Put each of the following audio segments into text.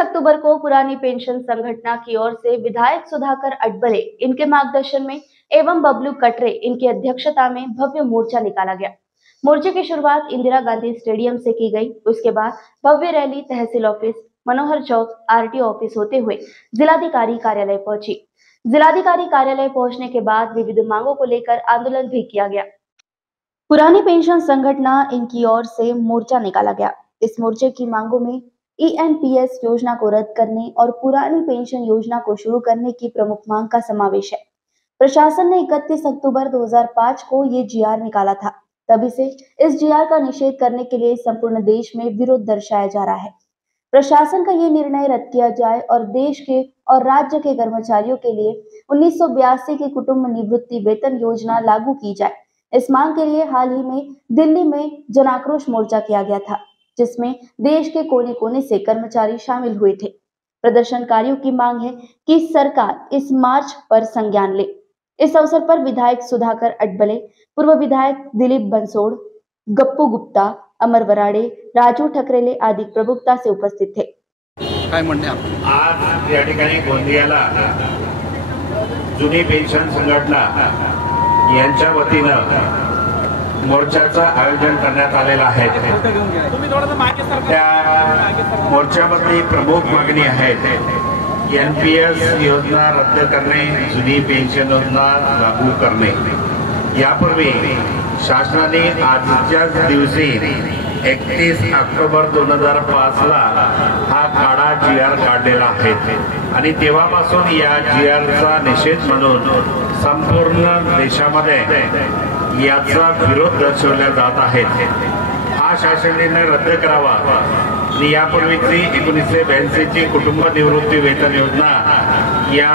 अक्टूबर को पुरानी पेंशन संगठन की ओर से विधायक सुधाकर अटबले इनके मार्गदर्शन में एवं बबलू कटरे इनकी अध्यक्षता में भव्य मोर्चा निकाला गया। मोर्चे की शुरुआत इंदिरा गांधी स्टेडियम से की गई। उसके बाद भव्य रैली तहसील ऑफिस, मनोहर चौक, आरटीओ ऑफिस होते हुए जिलाधिकारी कार्यालय पहुंची। जिलाधिकारी कार्यालय पहुंचने के बाद विविध मांगों को लेकर आंदोलन भी किया गया। पुरानी पेंशन संगठन इनकी ओर से मोर्चा निकाला गया। इस मोर्चे की मांगों में ईएनपीएस योजना को रद्द करने और पुरानी पेंशन योजना को शुरू करने की प्रमुख मांग का समावेश है। प्रशासन ने 31 अक्टूबर 2005 को ये जीआर निकाला था। तभी से इस जीआर का निषेध करने के लिए संपूर्ण देश में विरोध दर्शाया जा रहा है। प्रशासन का ये निर्णय रद्द किया जाए और देश के और राज्य के कर्मचारियों के लिए 1982 की कुटुंब निवृत्ति वेतन योजना लागू की जाए। इस मांग के लिए हाल ही में दिल्ली में जन आक्रोश मोर्चा किया गया था, जिसमें देश के कोने कोने से कर्मचारी शामिल हुए थे। प्रदर्शनकारियों की मांग है कि सरकार इस मार्च पर संज्ञान ले। इस अवसर पर विधायक सुधाकर अटबले, पूर्व विधायक दिलीप बंसोड़, गप्पू गुप्ता, अमर वराडे, राजू ठकरेले आदि प्रमुखता से उपस्थित थे। काय म्हणणे आपण आज या ठिकाणी गोंदियाला जुनी पेन्शन संघटना यांच्या वतीनं मोर्चाचं आयोजन करण्यात आलेलं आहे। त्या मोर्चामधली प्रमुख मागणी आहे एनपीएस योजना रद्द करणे, जुनी पेन्शन योजना लागू करणे। यापूर्वी शासनाने आजच्याच दिवशी 31 ऑक्टोबर 2005 ला हा काळा जीआर काढलेला आहे आणि तेव्हापासून या जीआरचा निषेध म्हणून संपूर्ण देशामध्ये याचा विरोध दर्शवला जात आहे। हा शासन निर्णय रद्द करावा आणि यापूर्वीची 1982 ची कुटुंब निवृत्ती वेतन योजना या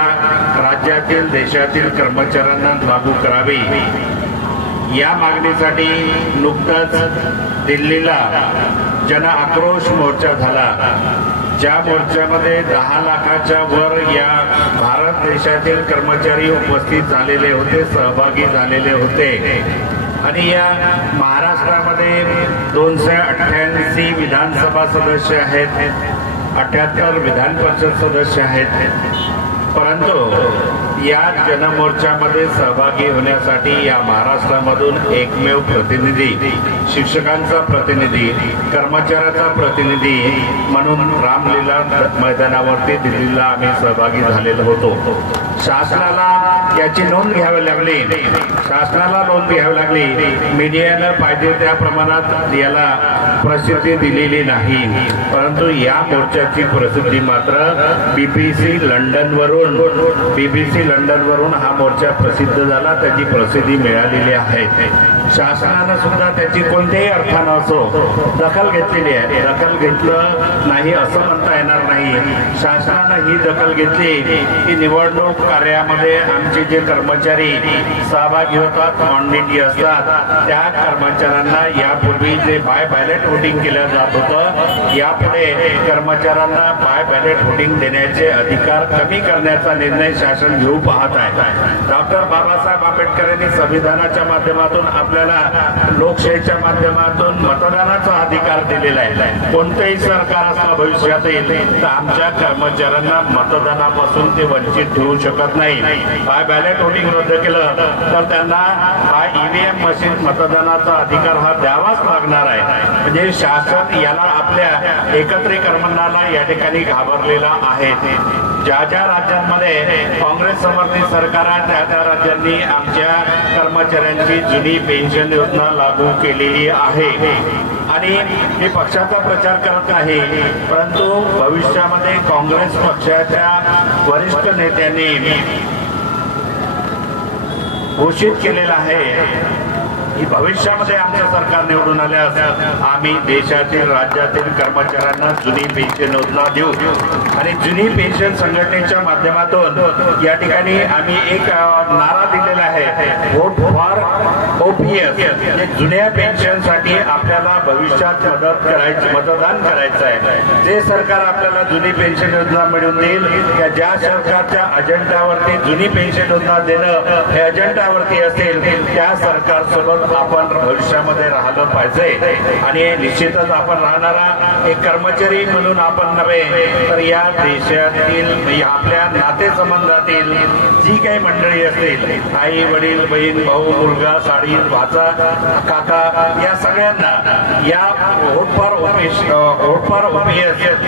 राज्यातील देशातील कर्मचाऱ्यांना लागू करावी। या मागणीसाठी नुकताच दिल्लीला जन आक्रोश मोर्चा झाला, ज्या मोर्चामध्ये 10 लाखाच्या वर या भारत देशातील कर्मचारी उपस्थित झालेले होते, सहभागी झालेले होते आणि या महाराष्ट्रामध्ये 288 विधानसभा सदस्य आहेत, 78 विधान परिषद सदस्य आहेत। परंतु या जनमोर्चामध्ये सहभागी होण्यासाठी या महाराष्ट्रामधून एकमेव प्रतिनिधी, शिक्षकांचा प्रतिनिधी, कर्मचाऱ्याचा प्रतिनिधी म्हणून रामलीला मैदानावरती दिल्लीला आम्ही सहभागी झालेलो होतो। शासनाला याची नोंद घ्यावी लागली, मीडियाने पाहिजे त्या प्रमाणात याला प्रसिद्धी दिलेली नाही। परंतु या मोर्चाची प्रसिद्धी मात्र बीबीसी लंडन वरून हा मोर्चा प्रसिद्ध झाला, त्याची प्रसिद्धी मिळालेली आहे। शासनाने सुद्धा त्याची कोणत्याही अर्थाने असो दखल घेतलेली आहे। दखल घेतलं नाही असं म्हणता येणार नाही। शासनाने ही दखल घेतली की निवडणूक कार्यामध्ये आमचे जे कर्मचारी सहभागी होतात, ऑन ड्युटी असतात, त्या कर्मचाऱ्यांना यापूर्वी जे बाय बॅलेट वोटिंग केलं जात होतं, यापुढे कर्मचाऱ्यांना बाय बॅलेट वोटिंग देण्याचे अधिकार कमी करण्याचा निर्णय शासन घेऊ पाहत आहे। डॉक्टर बाबासाहेब आंबेडकर यांनी संविधानाच्या माध्यमातून आपल्याला लोकशाहीच्या माध्यमातून मतदानाचा अधिकार दिलेला आहे। कोणतेही सरकार असलं भविष्यात येईल तर आमच्या कर्मचाऱ्यांना मतदानापासून ते वंचित ठेवू शकत नाही। बाय बॅलेट वोटिंग रद्द केलं तर त्यांना बाय ईव्हीएम मशीन मतदानाचा अधिकार हा द्यावाच लागणार आहे। म्हणजे शासन याला आपल्या एकत्रीकरणाला या ठिकाणी घाबरलेला आहे। ज्या राज्यांमध्ये काँग्रेस समर्थित सरकार आहे त्या राज्यांनी आमच्या कर्मचाऱ्यांची जुनी पेन्शन योजना लागू केलेली आहे आणि मी पक्षाचा प्रचार करत नाही, परंतु भविष्यामध्ये काँग्रेस पक्षाच्या वरिष्ठ नेत्यांनी घोषित केलेला आहे की भविष्यामध्ये आमचं सरकार निवडून आल्यास आम्ही देशातील राज्यातील कर्मचाऱ्यांना जुनी पेन्शन योजना देऊ आणि जुनी पेन्शन संघटनेच्या माध्यमातून या ठिकाणी आम्ही एक नारा दिलेला आहे, व्होट फॉर OPS जे जुन्या पेन्शनसाठी आपल्याला भविष्यात मतदान करायचं आहे, जे सरकार आपल्याला जुनी पेन्शन योजना मिळवून देईल, ज्या सरकारच्या अजेंडावरती जुनी पेन्शन योजना देणं हे अजेंडावरती असेल, त्या सरकारसोबत आपण भविष्यामध्ये राहिलं पाहिजे. आणि निश्चितच आपण राहणारा एक कर्मचारी म्हणून आपण नव्हे, तर या देशातील आपल्या नातेसंबंधातील जी काही मंडळी असतील, आई वडील बहीण भाऊ मुलगा साडी भाचा काका, या सगळ्यांना या व्होट फॉर OPS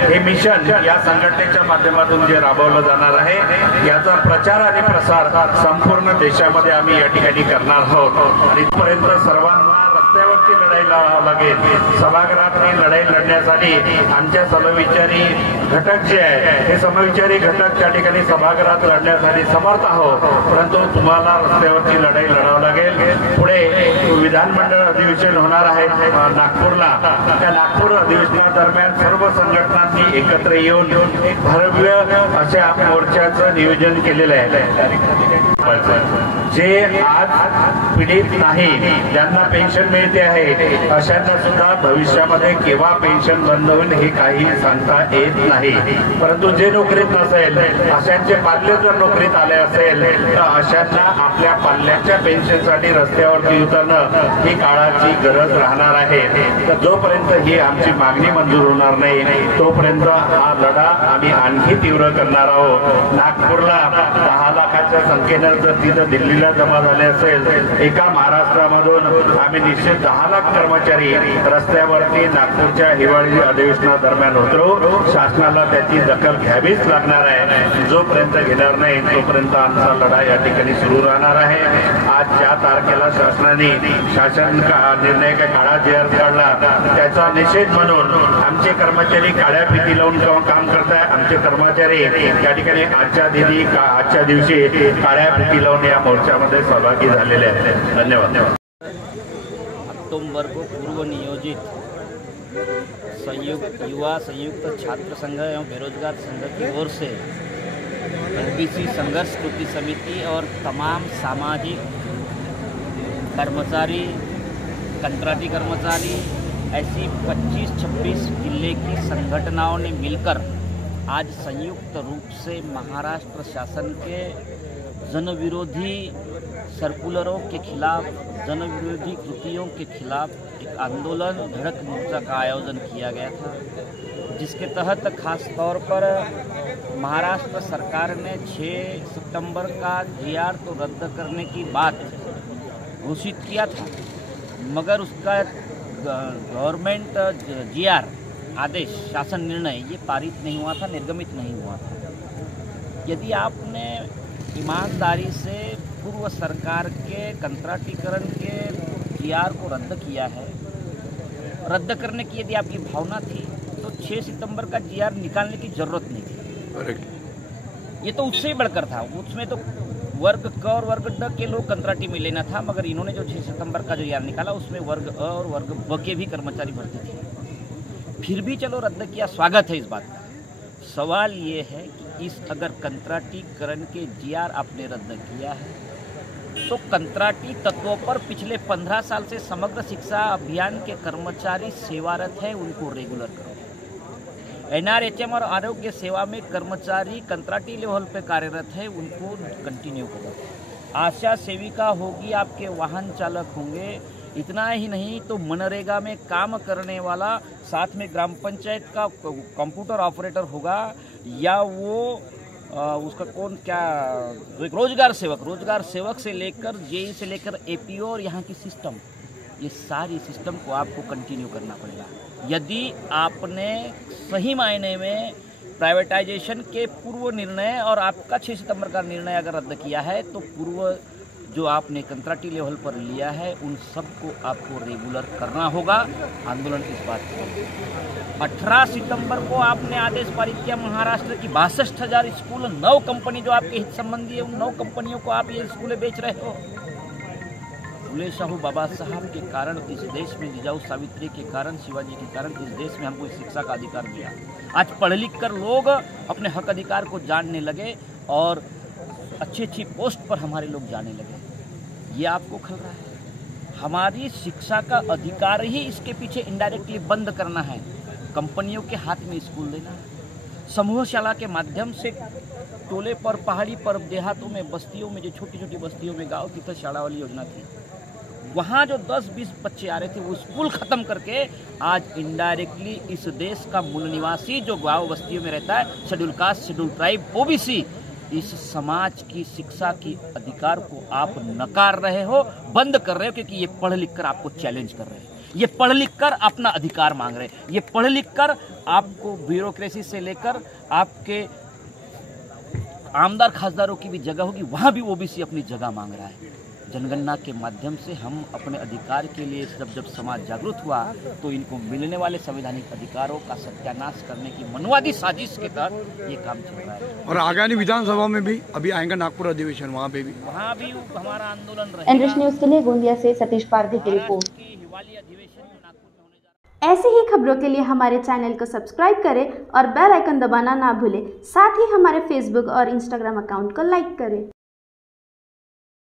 हे मिशन या संघटनेच्या माध्यमातून जे राबवलं जाणार आहे, याचा प्रचार आणि प्रसार संपूर्ण देशामध्ये आम्ही या ठिकाणी करणार आहोत. आणि इथपर्यंत सर्वांना रस्त्यावरती लढाई लढावं लागेल. सभागृहातली लढाई लढण्यासाठी आमच्या समविचारी घटक जे आहे, हे समविचारी घटक त्या ठिकाणी सभागृहात लढण्यासाठी समर्थ आहोत, परंतु तुम्हाला रस्त्यावरची लढाई लढावं लागेल. पुढे विधानमंडळ अधिवेशन होणार आहे नागपूरला. त्या नागपूर अधिवेशनादरम्यान सर्व संघटनांनी एकत्र येऊन एक भव्य अशा मोर्चाचं नियोजन केलेलं आहे. जे आज पीडित नाही, ज्यांना पेन्शन मिळते आहे, अशांना सुद्धा भविष्यामध्ये केव्हा पेन्शन बंद होईल हे काही सांगता येत नाही. परंतु जे नोकरीत नसेल, अशांचे पाल्य जर नोकरीत आले असेल, तर अशांना आपल्या पाल्याच्या पेन्शनसाठी रस्त्यावरती उतरणं ही काळाची गरज राहणार आहे. तर जोपर्यंत ही आमची मागणी मंजूर होणार नाही, तोपर्यंत हा लढा आम्ही आणखी तीव्र करणार आहोत. नागपूरला 10 लाखाच्या संख्येनं जर तिथं दिल्लीला जमा झाले असेल, एका महाराष्ट्रामधून आम्ही निश्चित 10 लाख कर्मचारी रस्त्यावरती नागपूरच्या हिवाळी अधिवेशनादरम्यान उतरू. शासनाला त्याची दखल घ्यावीच लागणार आहे. जोपर्यंत घेणार नाही, तोपर्यंत आमचा लढा या ठिकाणी सुरू राहणार आहे. आज ज्या तारखेला शासनाने शासन निर्णय काळा JR काढला, त्याचा निषेध म्हणून आमचे कर्मचारी काळ्या फिती लावून काम करताय. आमचे कर्मचारी या ठिकाणी आजच्या दिवशी काळ्या फिती लावून या मोर्चामध्ये सहभागी झालेले आहेत. धन्यवाद. अक्टूबर को पूर्व नियोजित युवा संयुक्त छात्र संघ एवं बेरोजगार संघ की ओर से OBC संघर्ष कृति समिति और तमाम सामाजिक कर्मचारी, कंट्राटी कर्मचारी, ऐसी 25-26 जिले की संगठनाओं ने मिलकर आज संयुक्त रूप से महाराष्ट्र शासन के जनविरोधी सर्कुलरों के खिलाफ, जनविरोधी कृतियों के खिलाफ एक आंदोलन धड़क मोर्चा का आयोजन किया गया था, जिसके तहत खास तौर पर महाराष्ट्र सरकार ने 6 सितंबर का JR तो रद्द करने की बात घोषित किया था, मगर उसका गवर्नमेंट JR आदेश, शासन निर्णय ये पारित नहीं हुआ था, निर्गमित नहीं हुआ था। यदि आपने ईमानदारी से पूर्व सरकार के कंट्राटीकरण के JR को रद्द किया है, रद्द करने की यदि आपकी भावना थी, तो 6 सितंबर का JR निकालने की जरूरत नहीं थी। ये तो उससे ही बढ़कर था। उसमें तो वर्ग क और वर्ग ड के लोग कंट्राटी में लेना था, मगर इन्होंने जो 6 सितंबर का JR निकाला, उसमें वर्ग अ और वर्ग ब के भी कर्मचारी भर्ती थे। फिर भी चलो रद्द किया, स्वागत है इस बात का। सवाल ये है कि इस अगर कंट्राटीकरण के JR आपने रद्द किया है, तो कंट्राटी तत्वों पर पिछले 15 साल से समग्र शिक्षा अभियान के कर्मचारी सेवारत है, उनको रेगुलर करो। NRHM और आरोग्य सेवा में कर्मचारी कंट्राटी लेवल पे कार्यरत है, उनको कंटिन्यू करो। आशा सेविका होगी, आपके वाहन चालक होंगे। इतना ही नहीं तो मनरेगा में काम करने वाला, साथ में ग्राम पंचायत का कंप्यूटर ऑपरेटर होगा, या वो उसका कौन क्या रोजगार सेवक से लेकर JE से लेकर APO और यहाँ की सिस्टम, ये सारी सिस्टम को आपको कंटिन्यू करना पड़ेगा। यदि आपने सही मायने में प्राइवेटाइजेशन के पूर्व निर्णय और आपका 6 सितंबर का निर्णय अगर रद्द किया है, तो पूर्व जो आपने कंट्राटी लेवल पर लिया है, उन सबको आपको रेगुलर करना होगा। आंदोलन इस बात पर 18 सितंबर को आपने आदेश पारित किया महाराष्ट्र की 62,000 स्कूल, 9 कंपनी जो आपके हित संबंधी है, उन 9 कंपनियों को आप ये स्कूलें बेच रहे हो। फुले शाहू बाबा साहब के कारण इस देश में, जिजाऊ सावित्री के कारण, शिवाजी के कारण इस देश में हमको शिक्षा का अधिकार दिया। आज पढ़ लिख कर लोग अपने हक अधिकार को जानने लगे और अच्छी अच्छी पोस्ट पर हमारे लोग जाने लगे। ये आपको खल रहा है। हमारी शिक्षा का अधिकार ही इसके पीछे इनडायरेक्टली बंद करना है। कंपनियों के हाथ में स्कूल देना है। समूह शाला के माध्यम से टोले पर, पहाड़ी पर, देहातों में, बस्तियों में, जो छोटी छोटी बस्तियों में गाँव की तो शाला वाली योजना थी, वहाँ जो 10-20 बच्चे आ रहे थे वो स्कूल खत्म करके आज इनडायरेक्टली इस देश का मूल निवासी जो गाँव बस्तियों में रहता है, schedule caste, schedule tribe, OBC, इस समाज की शिक्षा की अधिकार को आप नकार रहे हो, बंद कर रहे हो, क्योंकि ये पढ़ लिख कर आपको चैलेंज कर रहे हैं। ये पढ़ लिख कर अपना अधिकार मांग रहे हैं। ये पढ़ लिख कर आपको ब्यूरोक्रेसी से लेकर आपके आमदार खासदारों की भी जगह होगी, वहाँ भी ओबीसी अपनी जगह मांग रहा है। जनगणना के माध्यम से हम अपने अधिकार के लिए जब समाज जागरूक हुआ तो इनको मिलने वाले संवैधानिक अधिकारों का सत्यानाश करने की मनवादी साजिश के तहत ये काम चल रहा है। और आगामी विधानसभा में भी अभी आएगा नागपुर अधिवेशन, वहाँ भी हमारा आंदोलन एनरिच न्यूज के लिए गोंदिया से सतीश पारधी की रिपोर्ट। हिवाली अधिवेशन जो नागपुर में होने जा रहा है। ऐसे ही खबरों के लिए हमारे चैनल को सब्सक्राइब करें और बेल आइकन दबाना ना भूलें। साथ ही हमारे फेसबुक और इंस्टाग्राम अकाउंट को लाइक करें।